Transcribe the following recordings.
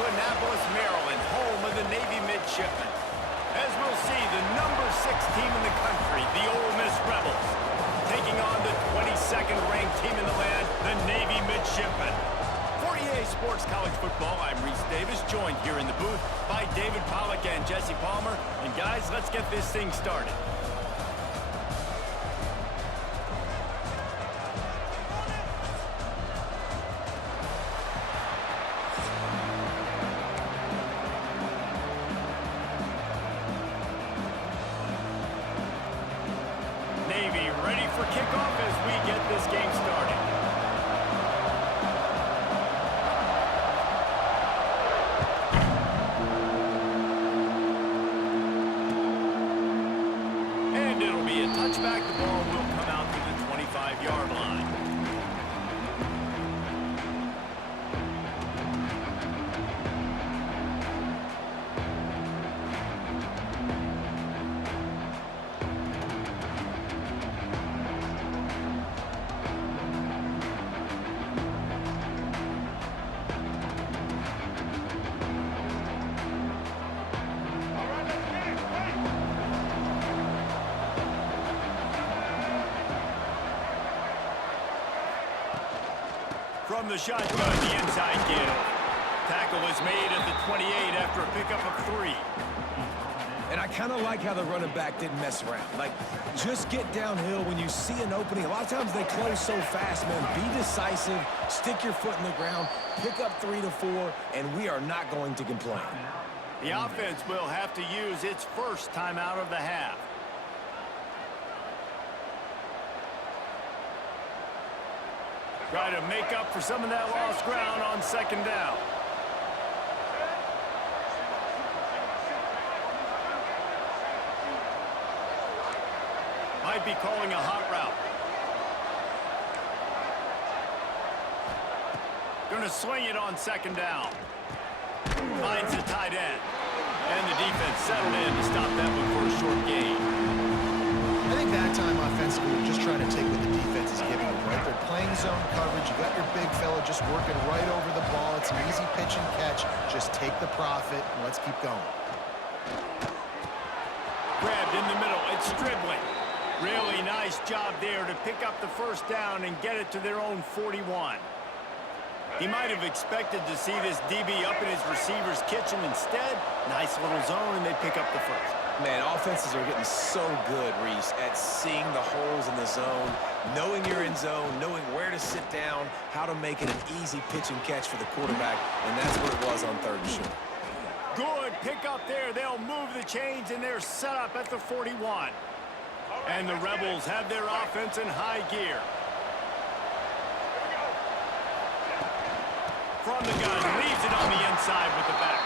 to Annapolis, Maryland, home of the Navy Midshipmen. As we'll see, the number 6 team in the country, the Ole Miss Rebels, taking on the 22nd ranked team in the land, the Navy Midshipmen. For EA Sports College Football, I'm Reese Davis, joined here in the booth by David Pollack and Jesse Palmer. And guys, let's get this thing started. Navy ready for kickoff as we get this game started. And it'll be a touchback. The ball will come out to the 25-yard line. From the shotgun, the inside give. Tackle is made at the 28 after a pickup of 3. And I kind of like how the running back didn't mess around. Like, just get downhill when you see an opening. A lot of times they close so fast, man. Be decisive, stick your foot in the ground, pick up 3 to 4, and we are not going to complain. The offense will have to use its first timeout of the half. Try to make up for some of that lost ground on second down. Might be calling a hot route. Gonna swing it on second down. Finds the tight end. And the defense settled in to stop that one for a short gain. I think that time offensively, we're just trying to take what the defense is giving them, right? They're playing zone coverage. You got your big fella just working right over the ball. It's an easy pitch and catch. Just take the profit, and let's keep going. Grabbed in the middle. It's Stribling. Really nice job there to pick up the first down and get it to their own 41. He might have expected to see this DB up in his receiver's kitchen. Instead, nice little zone, and they pick up the first. Man, offenses are getting so good, Reese, at seeing the holes in the zone, knowing you're in zone, knowing where to sit down, how to make it an easy pitch and catch for the quarterback, and that's what it was on 3rd and short. Good pick up there. They'll move the chains, and they're set up at the 41. And the Rebels have their offense in high gear. From the gun, leaves it on the inside with the back.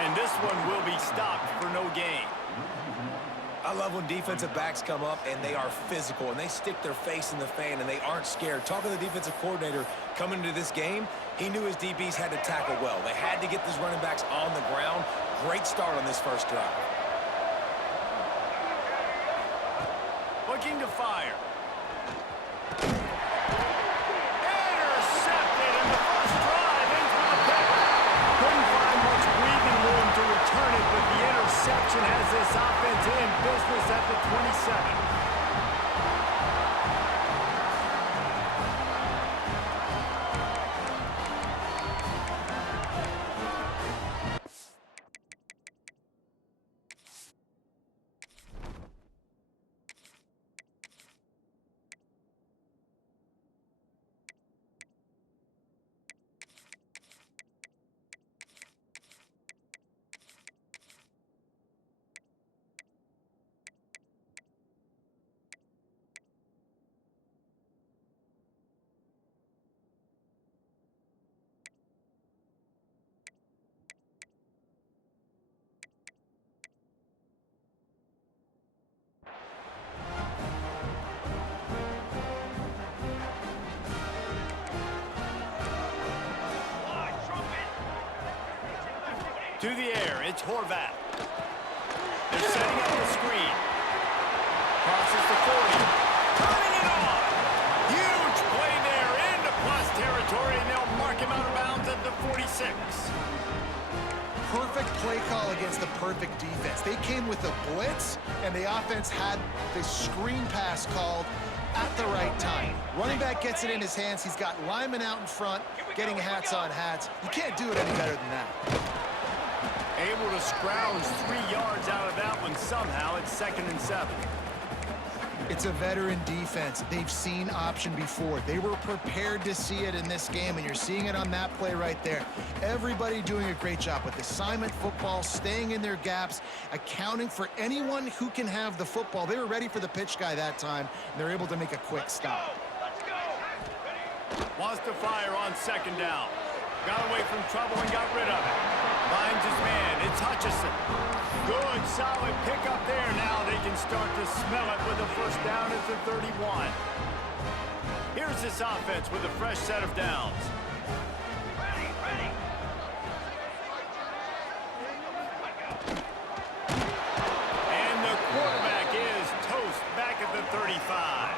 And this one will be stopped for no gain. I love when defensive backs come up and they are physical and they stick their face in the fan and they aren't scared. Talking to the defensive coordinator coming into this game, he knew his DBs had to tackle well. They had to get these running backs on the ground. Great start on this first drive. Looking to fire. Intercepted in the first drive into the back. Couldn't find much breathing room to return it, but the interception has this offense in business at the 27. To the air, it's Horvath. They're setting up the screen. Crosses the 40. Turning it on. Huge play there into plus territory, and they'll mark him out of bounds at the 46. perfect play call against the perfect defense. They came with a blitz, and the offense had the screen pass called at the right time. Running back gets it in his hands. He's got linemen out in front, getting hats on hats. You can't do it any better than that. Able to scrounge 3 yards out of that one somehow. It's 2nd and 7. It's a veteran defense. They've seen option before. They were prepared to see it in this game, and you're seeing it on that play right there. Everybody doing a great job with assignment football, staying in their gaps, accounting for anyone who can have the football. They were ready for the pitch guy that time, and they're able to make a quick stop. Wants to fire on 2nd down. Got away from trouble and got rid of it. Finds his man. It's Hutchinson. Good, solid pickup there. Now they can start to smell it with a 1st down at the 31. Here's this offense with a fresh set of downs. And the quarterback is toast back at the 35.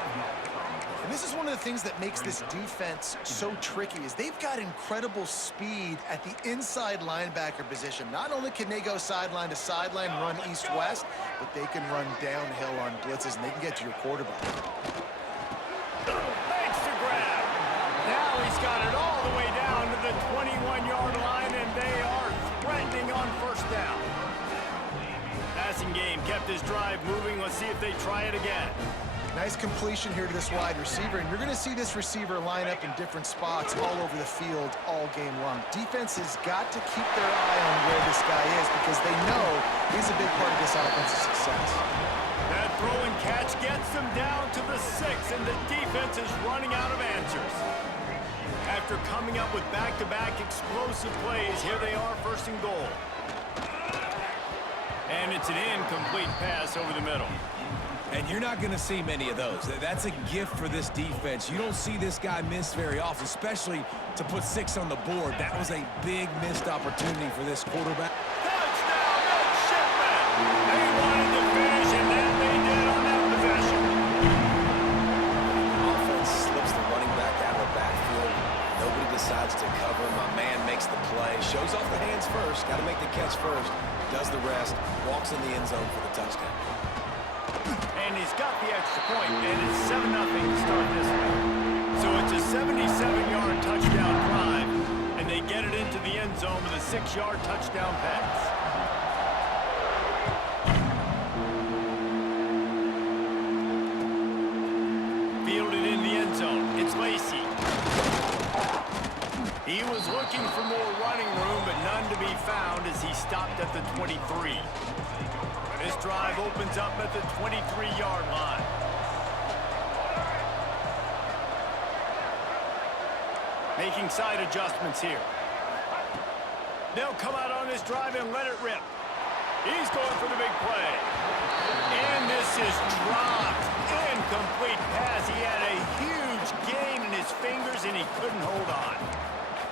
And this is one of the things that makes this defense so tricky is they've got incredible speed at the inside linebacker position. Not only can they go sideline to sideline, run east-west, but they can run downhill on blitzes, and they can get to your quarterback. Makes the grab. Now he's got it all the way down to the 21-yard line, and they are threatening on 1st down. Passing game kept this drive moving. Let's see if they try it again. Nice completion here to this wide receiver, and you're going to see this receiver line up in different spots all over the field all game long. Defense has got to keep their eye on where this guy is because they know he's a big part of this offensive success. That throw and catch gets them down to the 6, and the defense is running out of answers. After coming up with back-to-back explosive plays, here they are 1st and goal. And it's an incomplete pass over the middle. And you're not going to see many of those. That's a gift for this defense. You don't see this guy miss very often, especially to put 6 on the board. That was a big missed opportunity for this quarterback. Touchdown, midshipmen! They wanted to finish, and that they did on that possession. Offense slips the running back out of the backfield. Nobody decides to cover. My man makes the play. Shows off the hands first. Got to make the catch first. Does the rest. Walks in the end zone for the touchdown. And he's got the extra point, and it's 7-0 to start this one. So it's a 77-yard touchdown drive, and they get it into the end zone with a 6-yard touchdown pass. Fielded in the end zone. It's Lacey. He was looking for more running room, but none to be found as he stopped at the 23. This drive opens up at the 23-yard line. Making side adjustments here. They'll come out on this drive and let it rip. He's going for the big play. And this is dropped. Incomplete pass. He had a huge gain in his fingers, and he couldn't hold on.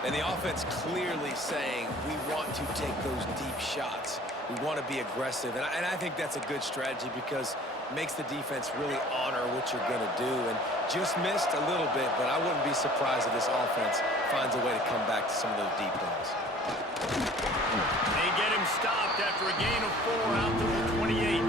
And the offense clearly saying, we want to take those deep shots. We want to be aggressive. And I think that's a good strategy because it makes the defense really honor what you're going to do. And just missed a little bit, but I wouldn't be surprised if this offense finds a way to come back to some of those deep balls. They get him stopped after a gain of 4 out to the 28.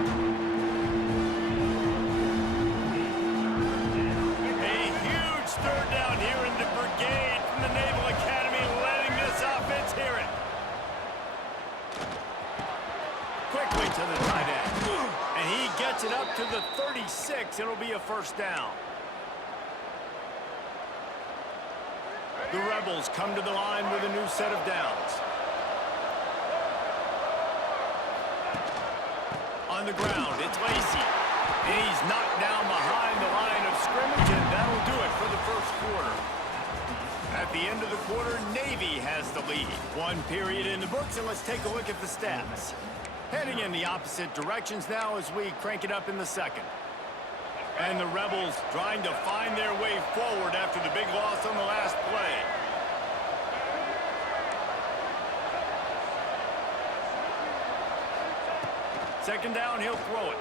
A huge 3rd down here in the brigade from the Naval Academy, letting this offense hear it. Quickly to the tight end. And he gets it up to the 36. It'll be a 1st down. The Rebels come to the line with a new set of downs. On the ground, it's Lacey. And he's knocked down behind the line of scrimmage, and that'll do it for the 1st quarter. At the end of the quarter, Navy has the lead. 1 period in the books, and let's take a look at the stats. Heading in the opposite directions now as we crank it up in the 2nd. And the Rebels trying to find their way forward after the big loss on the last play. Second down, he'll throw it.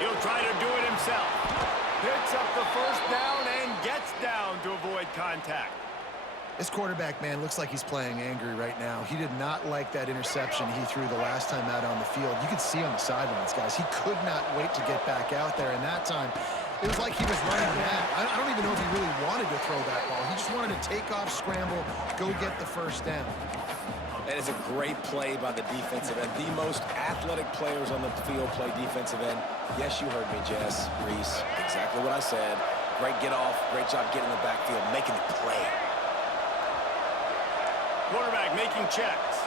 He'll try to do it himself. Picks up the 1st down and gets down to avoid contact. This quarterback, man, looks like he's playing angry right now. He did not like that interception he threw the last time out on the field. You could see on the sidelines, guys. He could not wait to get back out there, and that time, it was like he was running mad. I don't even know if he really wanted to throw that ball. He just wanted to take off, scramble, go get the first down. That is a great play by the defensive end. The most athletic players on the field play defensive end. Yes, you heard me, Jess, Reese. Exactly what I said. Great get off. Great job getting in the backfield, making the play. Quarterback making checks.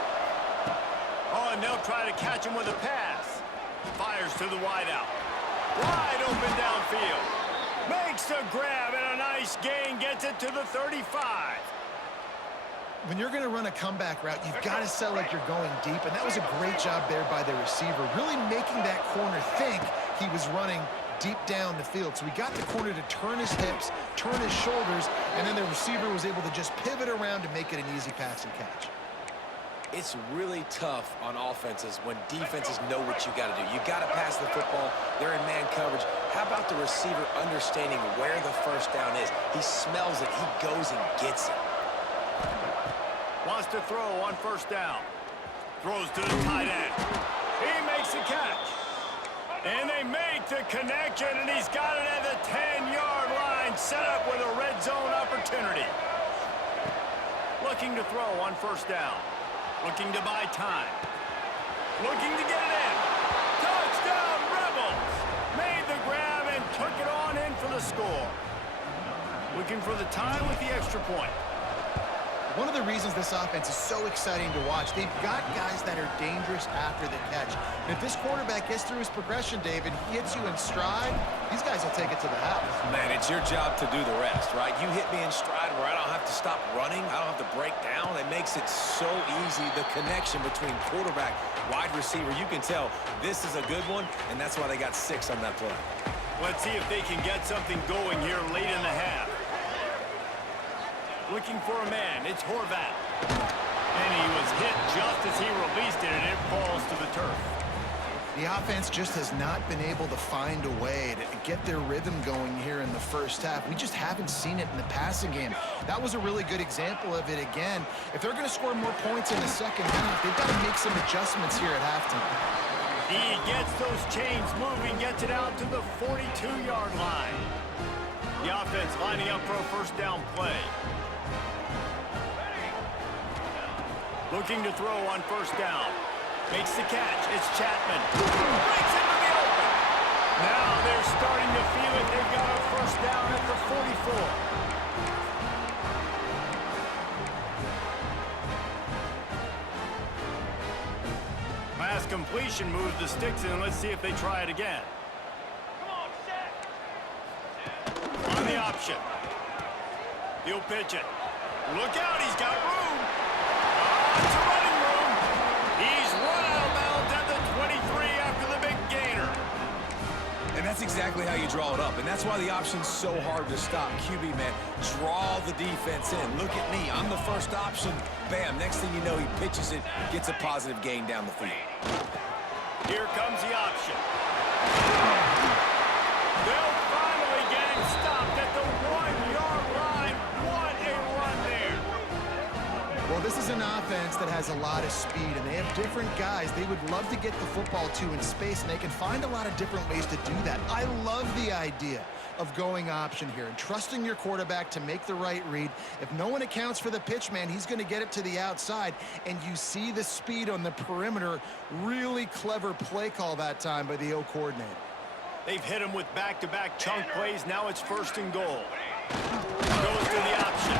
Oh, and they'll try to catch him with a pass. Fires to the wideout. Wide open downfield. Makes the grab and a nice gain. Gets it to the 35. When you're going to run a comeback route, you've got to sell like you're going deep, and that was a great job there by the receiver, really making that corner think he was running deep down the field. So we got the corner to turn his hips, turn his shoulders, and then the receiver was able to just pivot around to make it an easy pass and catch. It's really tough on offenses when defenses know what you got to do. You got to pass the football. They're in man coverage. How about the receiver understanding where the first down is? He smells it. He goes and gets it. Wants to throw on first down. Throws to the tight end. He makes the catch. And they make the connection, and he's got it at the 10-yard line, set up with a red zone opportunity. Looking to throw on first down. Looking to buy time. Looking to get it in. Touchdown, Rebels! Made the grab and took it on in for the score. Looking for the time with the extra point. One of the reasons this offense is so exciting to watch, they've got guys that are dangerous after the catch. And if this quarterback gets through his progression, David, he hits you in stride, these guys will take it to the house. Man, it's your job to do the rest, right? You hit me in stride where I don't have to stop running. I don't have to break down. It makes it so easy, the connection between quarterback, wide receiver. You can tell this is a good one, and that's why they got 6 on that play. Let's see if they can get something going here late in the half. Looking for a man, it's Horvath. And he was hit just as he released it, and it falls to the turf. The offense just has not been able to find a way to get their rhythm going here in the first half. We just haven't seen it in the passing game. That was a really good example of it again. If they're going to score more points in the second half, they've got to make some adjustments here at halftime. He gets those chains moving, gets it out to the 42-yard line. The offense lining up for a first down play. Looking to throw on first down. Makes the catch. It's Chapman. Breaks into the open. Now they're starting to feel it. They've got a first down at the 44. Pass completion moves the sticks in. Let's see if they try it again. On the option. He'll pitch it. Look out. He's got room. It's a running room. He's run out of bounds at the 23 after the big gainer. And that's exactly how you draw it up. And that's why the option's so hard to stop. QB, man, draw the defense in. Look at me. I'm the first option. Bam. Next thing you know, he pitches it, gets a positive gain down the field. Here comes the option. They'll finally get him stopped at the 1-yard line. What a run there. Well, this is an offense that has a lot of speed, and they have different guys they would love to get the football to in space, and they can find a lot of different ways to do that. I love the idea of going option here and trusting your quarterback to make the right read. If no one accounts for the pitch, man, he's going to get it to the outside, and you see the speed on the perimeter. Really clever play call that time by the O coordinator. They've hit him with back-to-back chunk plays. Now it's 1st and goal. Goes to the option.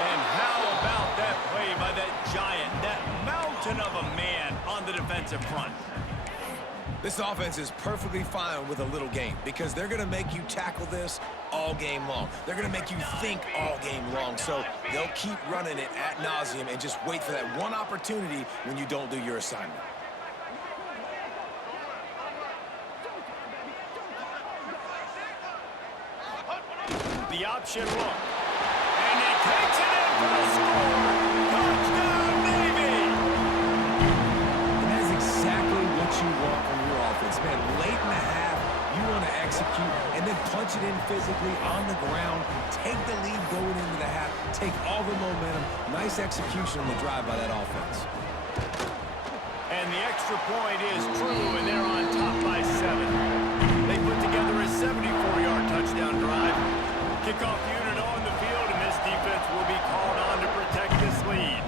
And how about that play by that giant, that mountain of a man on the defensive front? This offense is perfectly fine with a little game because they're going to make you tackle this all game long. They're going to make you think all game long. So they'll keep running it ad nauseum and just wait for that one opportunity when you don't do your assignment. The option look. And he takes it in for the score. Touchdown, Navy! And that's exactly what you want from your offense, man. Late in the half, you want to execute and then punch it in physically on the ground. Take the lead going into the half. take all the momentum. Nice execution on the drive by that offense. And the extra point is true, and they're on top by 7. They put together a 74-yard touchdown drive. Kickoff unit on the field, and this defense will be called on to protect this lead.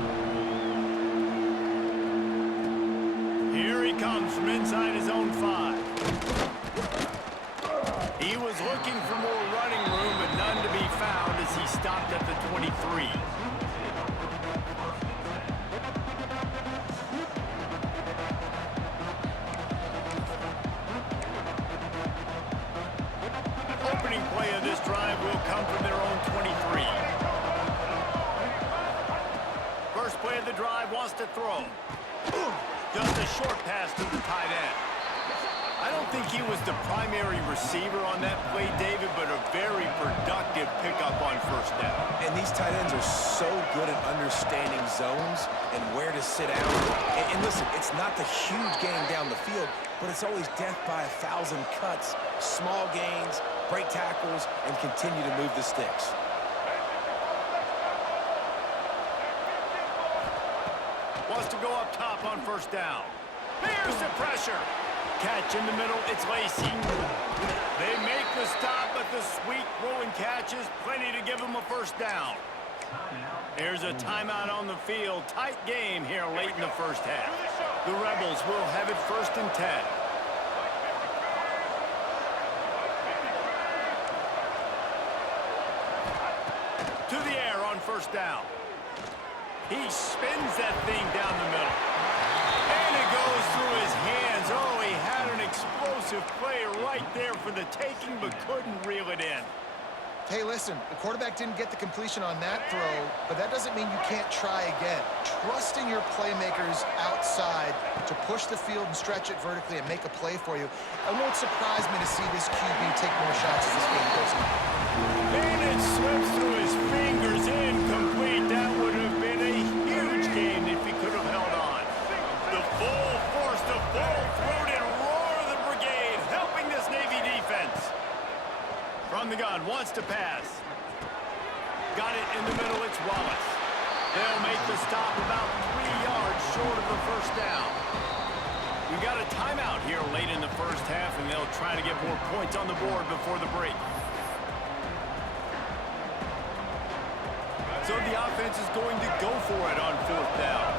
Here he comes from inside his own 5. He was looking for more running room, but none to be found as he stopped at the 23. Opening play of this drive will come from their own 23. First play of the drive wants to throw. Just a short pass to the tight end. I don't think he was the primary receiver on that play, David, but a very productive pickup on first down. And these tight ends are so good at understanding zones and where to sit down. And listen, it's not the huge gain down the field, but it's always death by 1,000 cuts, small gains, break tackles, and continue to move the sticks. Wants to go up top on first down. Here's the pressure. Catch in the middle, it's Lacy. They make the stop, but the sweet throw and catch is plenty to give them a first down. Here's a timeout on the field. Tight game here late in the first half. The Rebels will have it 1st and 10. To the air on first down. He spins that thing down the middle. And it goes through his hands. Oh, he had an explosive play right there for the taking, but couldn't reel it in. Hey, listen, the quarterback didn't get the completion on that throw, but that doesn't mean you can't try again. Trust in your playmakers outside to push the field and stretch it vertically and make a play for you. It won't surprise me to see this QB take more shots as this game goes on. And it slips through his fingers, incomplete. That would have been a huge gain if he could have held on. The full force, the full-throated roar of the brigade, helping this Navy defense. From the gun, wants to pass. Got it in the middle, it's Wallace. They'll make the stop about 3 yards short of the first down. We've got a timeout here late in the first half, and they'll try to get more points on the board before the break. So the offense is going to go for it on 4th down.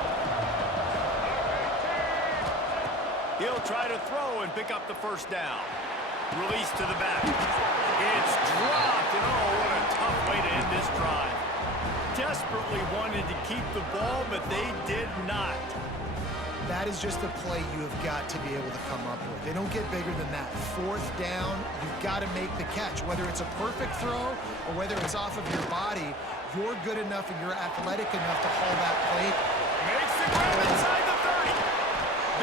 He'll try to throw and pick up the first down. Release to the back. It's dropped, and oh, what a tough way to end this drive. Desperately wanted to keep the ball, but they did not. That is just a play you have got to be able to come up with. They don't get bigger than that. 4th down, you've got to make the catch. Whether it's a perfect throw or whether it's off of your body, you're good enough and you're athletic enough to haul that play. Makes the grab inside the 30.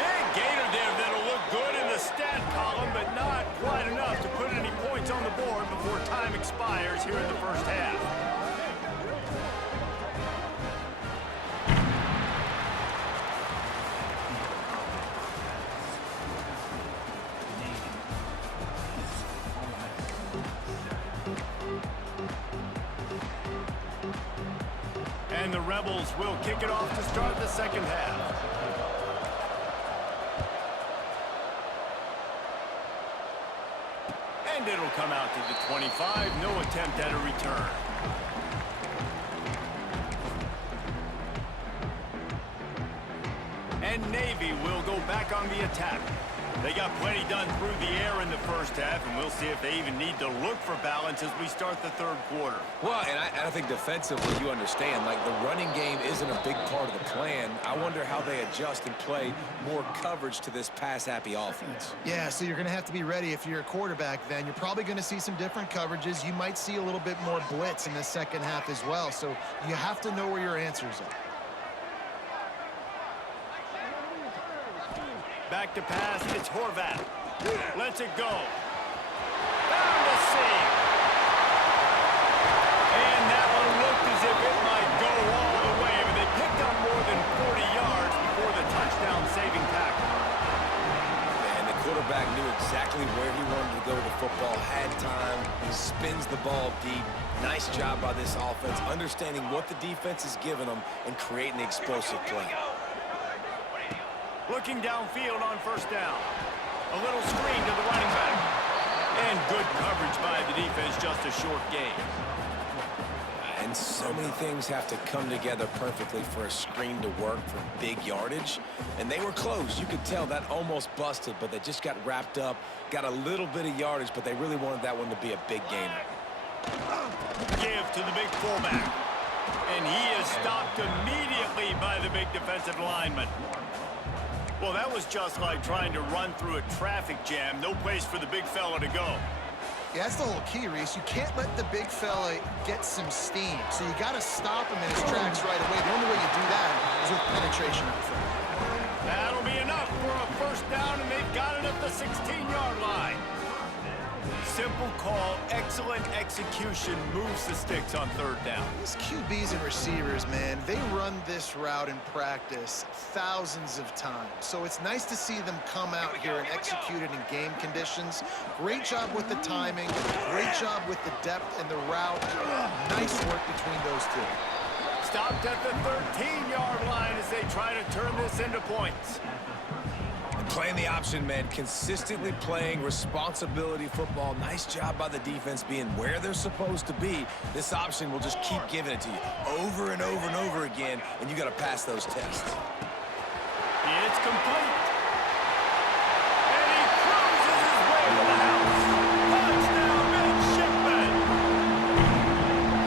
Big gainer there that'll look good in the stat column, but not quite enough to put any points on the board before time expires here in the first half. And the Rebels will kick it off to start the second half. And it'll come out to the 25. No attempt at a return. And Navy will go back on the attack. They got plenty done through the air in the first half, and we'll see if they even need to look for balance as we start the 3rd quarter. Well, and I think defensively, you understand, like the running game isn't a big part of the plan. I wonder how they adjust and play more coverage to this pass-happy offense. Yeah, so you're going to have to be ready if you're a quarterback then. You're probably going to see some different coverages. You might see a little bit more blitz in the second half as well, so you have to know where your answers are. Back to pass, it's Horvath. Lets it go. Found the seam. And that one looked as if it might go all the way, but they picked up more than 40 yards before the touchdown-saving tackle. And the quarterback knew exactly where he wanted to go with the football, had time, spins the ball deep. Nice job by this offense, understanding what the defense is giving them and creating the explosive play. Looking downfield on first down. A little screen to the running back. And good coverage by the defense, just a short gain. And so many things have to come together perfectly for a screen to work for big yardage. And they were close. You could tell that almost busted, but they just got wrapped up, got a little bit of yardage, but they really wanted that one to be a big gainer. Give to the big fullback. And he is stopped immediately by the big defensive lineman. Well, that was just like trying to run through a traffic jam. No place for the big fella to go. Yeah, that's the whole key, Reese. You can't let the big fella get some steam. So you got to stop him in his tracks right away. The only way you do that is with penetration up front. That'll be enough for a first down, and they've got it at the 16-yard line. Simple call, excellent execution, moves the sticks on third down. These QBs and receivers, man, they run this route in practice thousands of times. So it's nice to see them come out here and execute it in game conditions. Great job with the timing, great job with the depth and the route. Nice work between those two. Stopped at the 13-yard line as they try to turn this into points. Playing the option, man, consistently playing responsibility football. Nice job by the defense being where they're supposed to be. This option will just keep giving it to you over and over and over again, and you got to pass those tests. It's complete. And he cruises his way to the house. Touchdown, midshipman.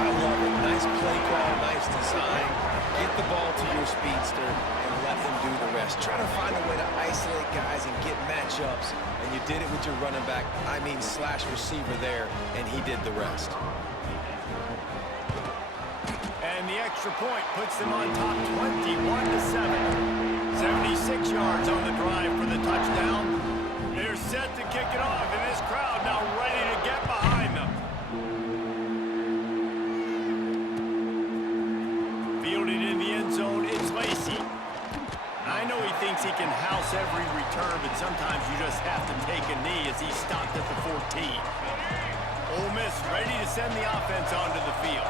I love it. Nice play call, nice design. Get the ball to your speedster and let him do the rest. Try to find a way to isolate guys and get matchups, and you did it with your running back, slash receiver there, and he did the rest. And the extra point puts them on top 21-7. 76 yards on the drive for the touchdown. They're set to kick it off, and this crowd now ready to get behind them. Fielded in the end zone, it's Lacey. I know he thinks he can house every return, but sometimes you just have to take a knee as he stopped at the 14. Ole Miss ready to send the offense onto the field.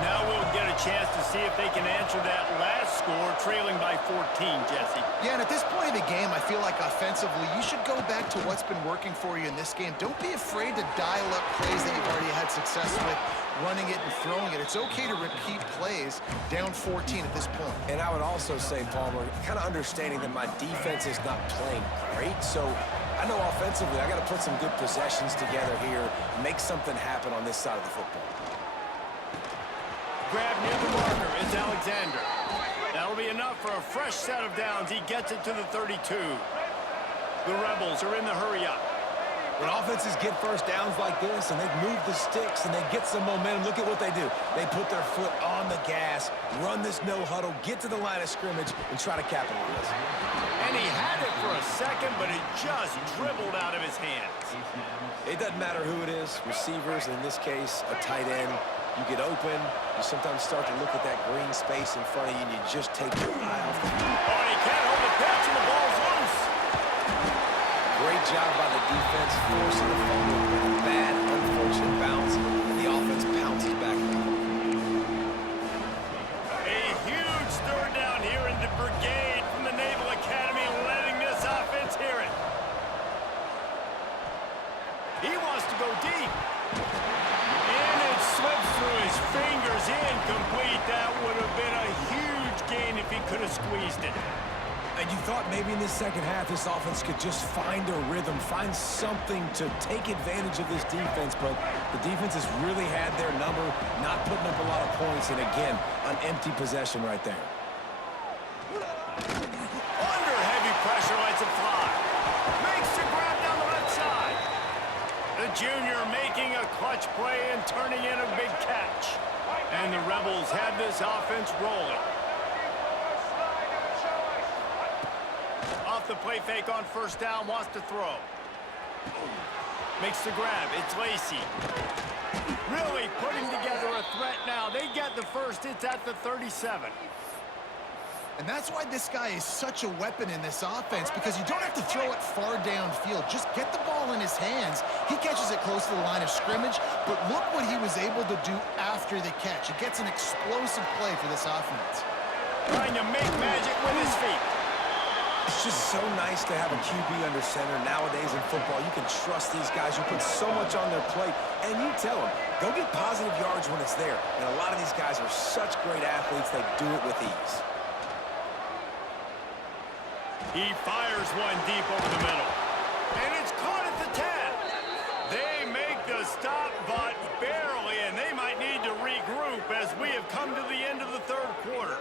Now we'll get a chance to see if they can answer that last score, trailing by 14, Jesse. Yeah, and at this point of the game, I feel like offensively, you should go back to what's been working for you in this game. Don't be afraid to dial up plays that you've already had success with, running it and throwing it. It's okay to repeat plays down 14 at this point. And I would also say, Palmer, kind of understanding that my defense is not playing great, so I know offensively I got to put some good possessions together here, make something happen on this side of the football. Grab near the marker, it's Alexander. That'll be enough for a fresh set of downs. He gets it to the 32. The Rebels are in the hurry-up. When offenses get first downs like this and they move the sticks and they get some momentum, look at what they do. They put their foot on the gas, run this no huddle, get to the line of scrimmage, and try to capitalize. And he had it for a second, but it just dribbled out of his hands. It doesn't matter who it is, receivers, in this case, a tight end. You get open, you sometimes start to look at that green space in front of you, and you just take your eye off the field. Oh, and he can't hold the pitch, and the ball's loose. Great job by the defense, forcing the fumble with a bad, unfortunate bounce, and the offense pounces back. A huge third down here in the brigade from the Naval Academy, letting this offense hear it. He wants to go deep. And it slips through his fingers, incomplete. That would have been a huge gain if he could have squeezed it. And you thought maybe in this second half this offense could just find a rhythm, find something to take advantage of this defense, but the defense has really had their number, not putting up a lot of points, and again, an empty possession right there. Under heavy pressure, lets it fly. Makes the grab down the left side. The junior making a clutch play and turning in a big catch. And the Rebels have this offense rolling. Off the play fake on first down, wants to throw. Makes the grab, it's Lacey. Really putting together a threat now. They get the first, it's at the 37. And that's why this guy is such a weapon in this offense, because you don't have to throw it far downfield. Just get the ball in his hands He catches it close to the line of scrimmage, but look what he was able to do after the catch. It gets an explosive play for this offense. Trying to make magic with his feet. It's just so nice to have a QB under center. Nowadays in football, you can trust these guys who put so much on their plate, and you tell them, go get positive yards when it's there. And a lot of these guys are such great athletes, they do it with ease. He fires one deep over the middle. And it's caught at the 10. They make the stop, but barely, and they might need to regroup as we have come to the end of the third quarter.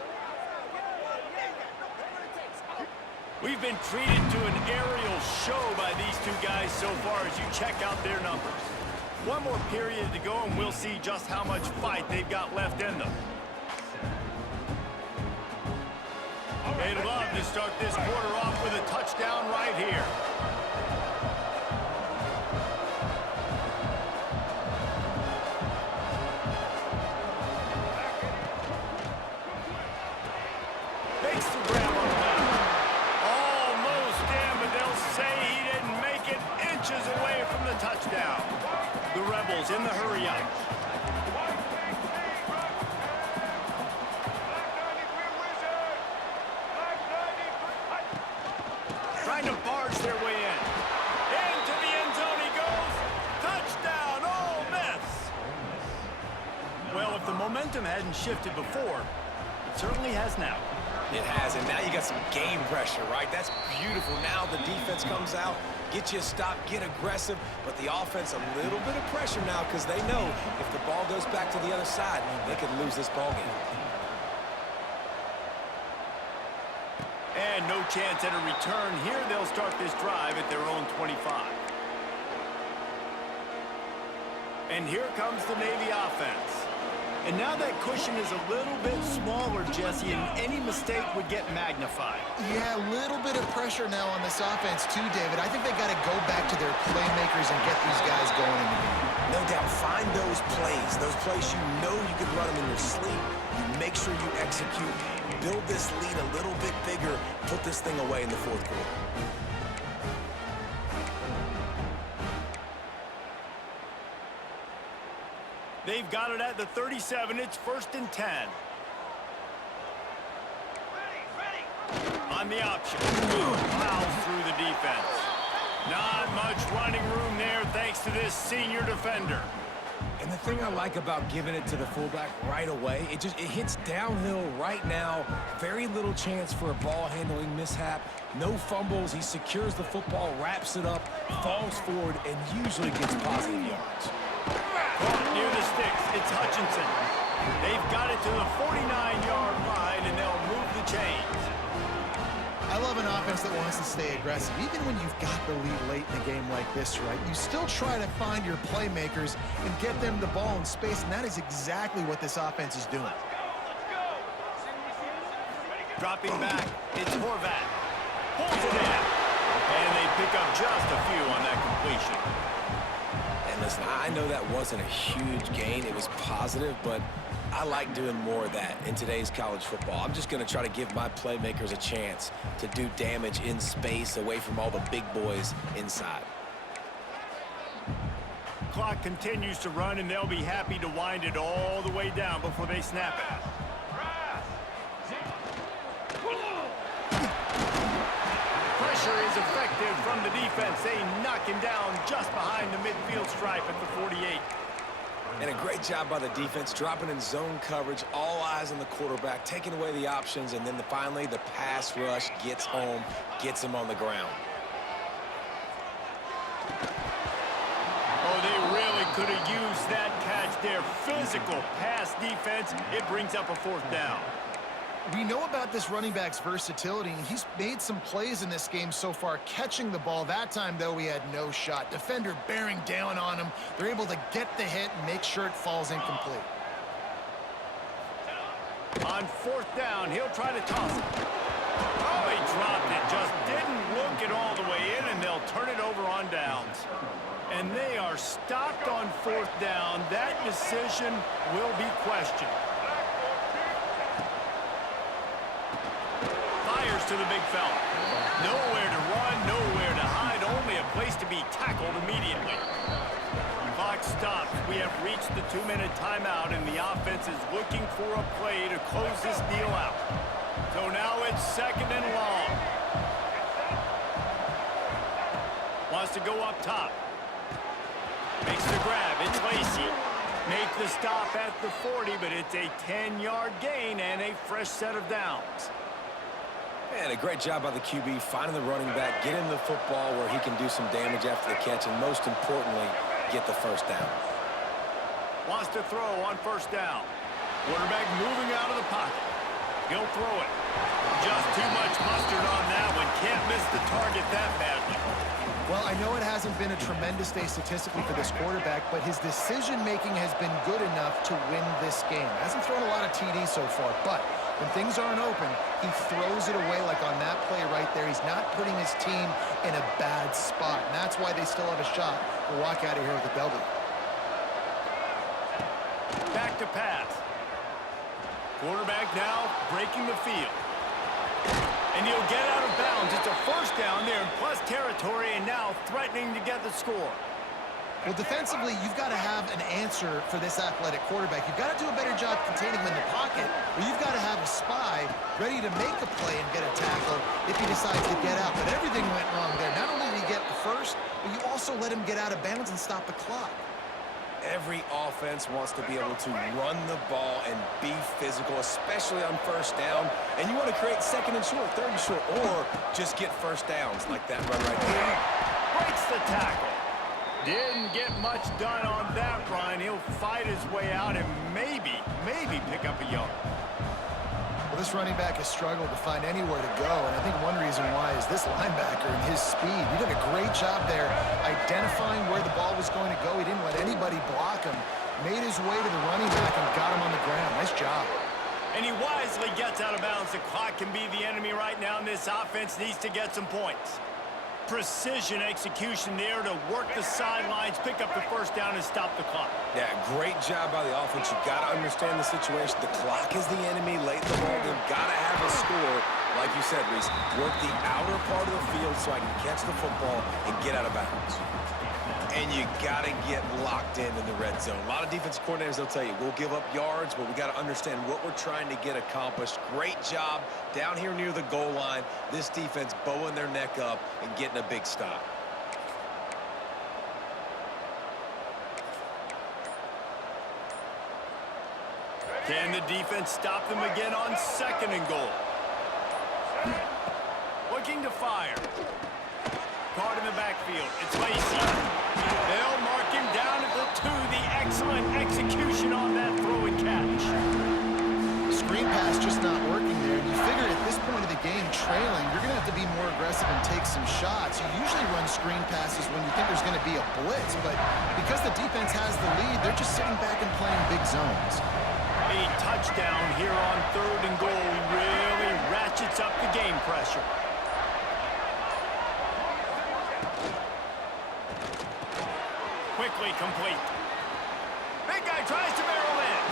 We've been treated to an aerial show by these two guys so far as you check out their numbers. One more period to go, and we'll see just how much fight they've got left in them. They'd love to start this quarter off with a touchdown right here. Makes the grab on the left. Almost in, but they'll say he didn't make it inches away from the touchdown. The Rebels in the hurry up. Trying to barge their way in. Into the end zone he goes. Touchdown, Ole Miss. Well, if the momentum hadn't shifted before, it certainly has now. It has, and now you got some game pressure, right? That's beautiful. Now the defense comes out, get you a stop, get aggressive, but the offense a little bit of pressure now because they know if the ball goes back to the other side, they could lose this ball game. And no chance at a return here. They'll start this drive at their own 25. And here comes the Navy offense. And now that cushion is a little bit smaller, Jesse, and any mistake would get magnified. Yeah, a little bit of pressure now on this offense too, David. I think they got to go back to their playmakers and get these guys going in the game. No doubt, find those plays you know you can run them in your sleep. You make sure you execute, build this lead a little bit bigger, put this thing away in the fourth quarter. They've got it at the 37. It's 1st and 10. On the option. Plows through the defense. Not much running room there thanks to this senior defender. And the thing I like about giving it to the fullback right away, it hits downhill right now. Very little chance for a ball handling mishap. No fumbles. He secures the football, wraps it up, falls forward, and usually gets positive yards. Caught near the sticks. It's Hutchinson. They've got it to the 49-yard line, and they'll move the chains. I love an offense that wants to stay aggressive. Even when you've got the lead late in a game like this, right, you still try to find your playmakers and get them the ball in space, and that is exactly what this offense is doing. Dropping back, it's Horvat. Pulls it in. And they pick up just a few on that completion. And listen, I know that wasn't a huge gain. It was positive, but I like doing more of that in today's college football. I'm just going to try to give my playmakers a chance to do damage in space away from all the big boys inside. Clock continues to run, and they'll be happy to wind it all the way down before they snap it. Pressure is effective from the defense. They knock him down just behind the midfield stripe at the 48. And a great job by the defense, dropping in zone coverage, all eyes on the quarterback, taking away the options, and then finally the pass rush gets home, gets him on the ground. Oh, they really could have used that catch there. Physical pass defense. It brings up a 4th down. We know about this running back's versatility, and he's made some plays in this game so far, catching the ball. That time, though, he had no shot. Defender bearing down on him. They're able to get the hit and make sure it falls incomplete. On 4th down, he'll try to toss it. Oh, he dropped it. Just didn't look it all the way in, and they'll turn it over on downs. And they are stopped on 4th down. That decision will be questioned. To the big fella. Nowhere to run, nowhere to hide, only a place to be tackled immediately. Clock stops. We have reached the 2-minute timeout, and the offense is looking for a play to close this deal out. So now it's 2nd and long. Wants to go up top. Makes the grab. It's Lacey. Make the stop at the 40, but it's a 10-yard gain and a fresh set of downs. And a great job by the QB finding the running back, getting the football where he can do some damage after the catch, and most importantly, get the first down. Wants to throw on 1st down. Quarterback moving out of the pocket. He'll throw it. Just too much mustard on that one. Can't miss the target that badly. Well, I know it hasn't been a tremendous day statistically for this quarterback, but his decision-making has been good enough to win this game. Hasn't thrown a lot of TDs so far, but when things aren't open, he throws it away like on that play right there. He's not putting his team in a bad spot, and that's why they still have a shot to walk out of here with a W. Back to pass. Quarterback now breaking the field. And he'll get out of bounds. It's a 1st down there in plus territory, and now threatening to get the score. Well, defensively, you've got to have an answer for this athletic quarterback. You've got to do a better job containing him in the pocket, or you've got to have a spy ready to make a play and get a tackle if he decides to get out. But everything went wrong there. Not only did he get the first, but you also let him get out of bounds and stop the clock. Every offense wants to be able to run the ball and be physical, especially on 1st down. And you want to create 2nd and short, 3rd and short, or just get 1st downs like that run right there. Breaks the tackle. Didn't get much done on that run. He'll fight his way out and maybe pick up a yard. Well, this running back has struggled to find anywhere to go, and I think one reason why is this linebacker and his speed. He did a great job there identifying where the ball was going to go. He didn't let anybody block him, made his way to the running back and got him on the ground. Nice job. And he wisely gets out of bounds. The clock can be the enemy right now, and this offense needs to get some points. Precision execution there to work the sidelines, pick up the 1st down, and stop the clock. Yeah, great job by the offense. You've got to understand the situation. The clock is the enemy late in the ball. They've got to have a score. Like you said, Reese, work the outer part of the field so I can catch the football and get out of bounds. And you got to get locked in the red zone. A lot of defensive coordinators, they'll tell you, we'll give up yards, but we got to understand what we're trying to get accomplished. Great job down here near the goal line. This defense bowing their neck up and getting a big stop. Can the defense stop them again on 2nd and goal? Looking to fire. Caught in the backfield. It's Lacey. They'll mark him down at the 2. The excellent execution on that throw and catch. Screen pass just not working there. And you figure at this point of the game, trailing, you're going to have to be more aggressive and take some shots. You usually run screen passes when you think there's going to be a blitz, but because the defense has the lead, they're just sitting back and playing big zones. A touchdown here on 3rd and goal really ratchets up the game pressure. Quickly complete. Big guy tries to barrel in.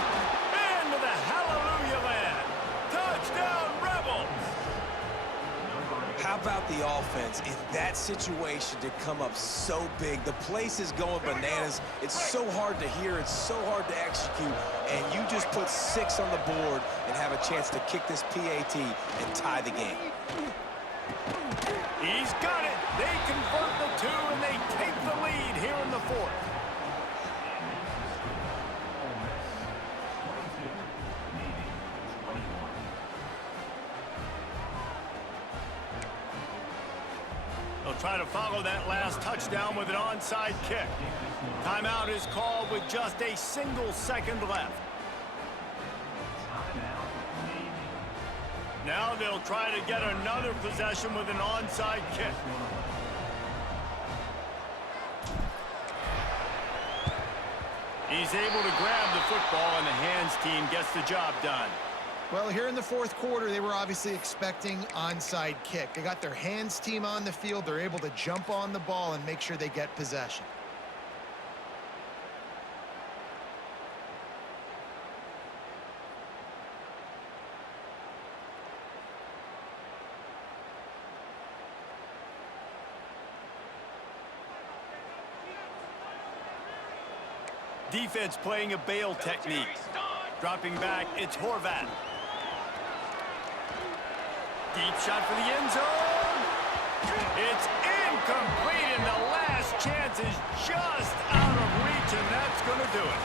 Into the hallelujah land. Touchdown, Rebels! How about the offense in that situation to come up so big? The place is going bananas. It's so hard to hear. It's so hard to execute. And you just put 6 on the board and have a chance to kick this PAT and tie the game. He's got it. They convert the 2, and they take the lead here in the 4th. They'll try to follow that last touchdown with an onside kick. Timeout is called with just a single second left. Now they'll try to get another possession with an onside kick. He's able to grab the football, and the hands team gets the job done. Well, here in the 4th quarter, they were obviously expecting onside kick. They got their hands team on the field. They're able to jump on the ball and make sure they get possession. Defense playing a bail technique. Dropping back, it's Horvat. Deep shot for the end zone. It's incomplete, and the last chance is just out of reach, and that's going to do it.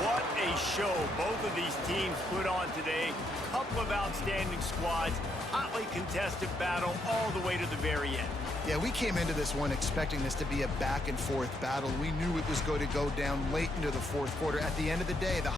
What a show both of these teams put on today. Couple of outstanding squads, hotly contested battle all the way to the very end. Yeah, we came into this one expecting this to be a back-and-forth battle. We knew it was going to go down late into the fourth quarter. At the end of the day, the